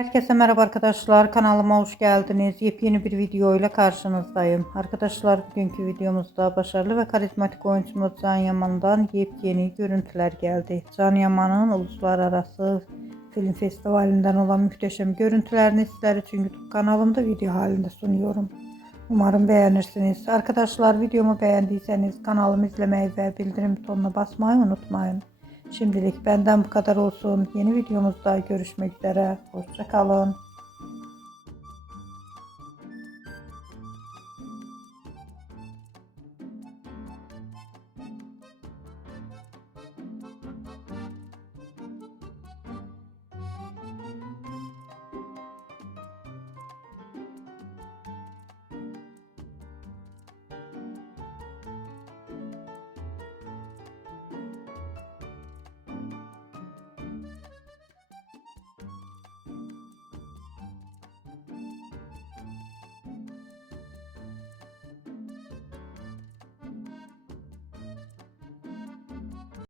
Herkese merhaba arkadaşlar, kanalıma hoş geldiniz. Yepyeni bir video ile karşınızdayım. Arkadaşlar, bugünkü videomuzda başarılı ve karizmatik oyuncumuz Can Yaman'dan yepyeni görüntüler geldi. Can Yaman'ın uluslararası film festivalinden olan muhteşem görüntülerini sizler için YouTube kanalımda video halinde sunuyorum. Umarım beğenirsiniz. Arkadaşlar, videomu beğendiyseniz kanalımı izlemeyi ve bildirim butonuna basmayı unutmayın. Şimdilik benden bu kadar olsun. Yeni videomuzda görüşmek üzere. Hoşça kalın.